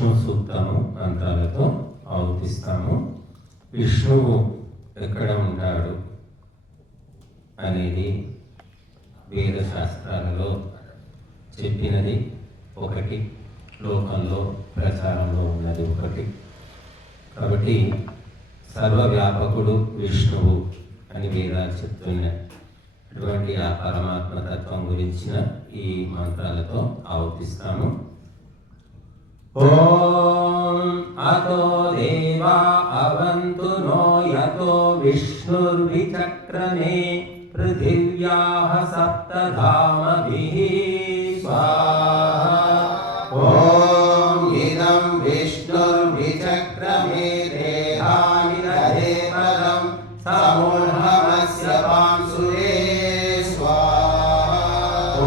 విష్ణు సూక్తము మంత్రాలతో ఆవుతిస్తాము. విష్ణువు ఎక్కడ ఉంటాడు అనేది వేద శాస్త్రాలలో చెప్పినది ఒకటి, లోకంలో ప్రచారంలో ఉన్నది ఒకటి. కాబట్టి సర్వవ్యాపకుడు విష్ణువు అని వేదాలు చెప్తున్నాయి. అటువంటి ఆ పరమాత్మ తత్వం గురించిన ఈ మంత్రాలతో ఆవుతిస్తాము. ఓం అతో దేవా అవంతు నో యతో విష్ణుర్విచక్రమే పృథివ్యాః సప్తధామభిః స్వాహా. ఓం ఇదం విష్ణుర్విచక్రమే దేహాని దధే పదం సమూఢమస్య పాంసురే స్వాహా.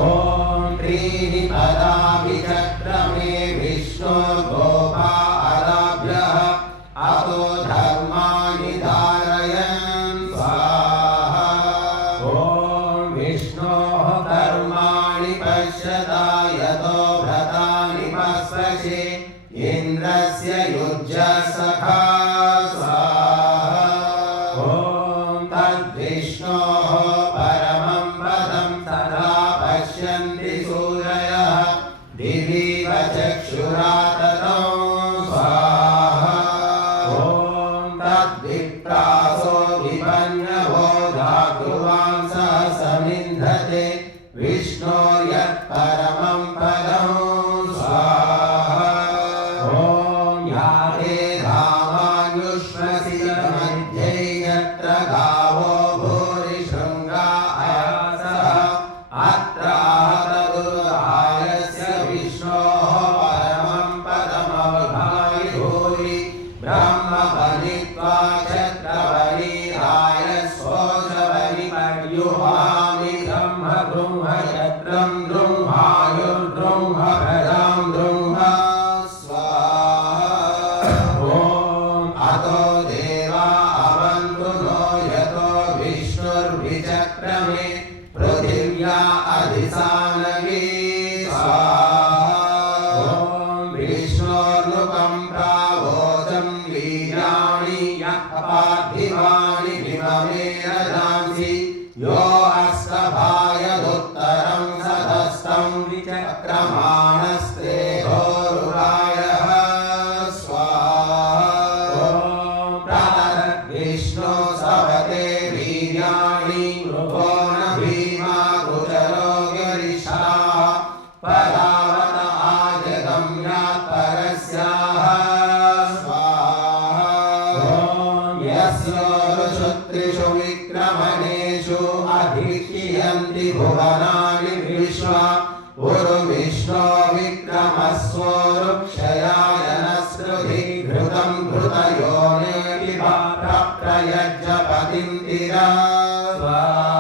ఓం త్రీణి పదా విచక్రమే విష్ణుర్గోపా అదాభ్యః అతో ధర్మాని ధారయన్ స్వాహా. ఓం విష్ణోః కర్మాణి పశ్యతా యతో వ్రతాని పశ్యసి ఇంద్రస్య యుజ్య సఖా స్వాహా. ఓం తద్విష్ణోః పరమం పదం సదా పశ్యంతి సూరయః దివివ చక్షురాతతం స్వాహా. ఓం తద్విప్రాసో విపన్నవో ధాతువాంసః సమింధతే విష్ణోర్యత్ పరమం పదం స్వాహా. ఓం యాతే ధామాన్యుష్మసి మధ్యే యత్ర గావో భూరి శృంగా అయాసః అత్ర ఆహతదుర్గాయస్య విష్ణోః పరమం పదమవధాయ భూరి బ్రహ్మ బలిత్వా క్షత్రబలిరాయ స్వోషబలి పర్యుహామి బ్రహ్మ గృహ యత్రం గృహాయుర్గృహ ప్రజాం గృహ స్వాహా. ఓం అతో దేవా అవంతు నో యతో విష్ణుర్విచక్రమే పృథివ్యా అధిసానవీ స్వాహా. ఓం విష్ణోర్నుకం ప్రావోదం వీర్యాణి యః పార్థివాని విమమే రజాంసి యో అష్టభాయదుత్తరం సదస్తం విచక్రమాణస్తే ఘోరురాయః స్వాహా. ఓం ప్రాతర్విష్ణు సవతే వీర్యాణి మృగో న భీమా గుచరో గరిష్ఠాః పరావత ఆజగమ్యాత్ పరస్యాః స్వాహా. ఓం యస్యోరుషుత్రిషు విక్రమణేషు అధిష్ఠియంతి భువనాని విశ్వా ఉరు విష్ణో విక్రమస్వరుక్షయాయనస్రుధి ఘృతం ఘృతయోనే ప్రయజ్జ పతింతిరా స్వాహా.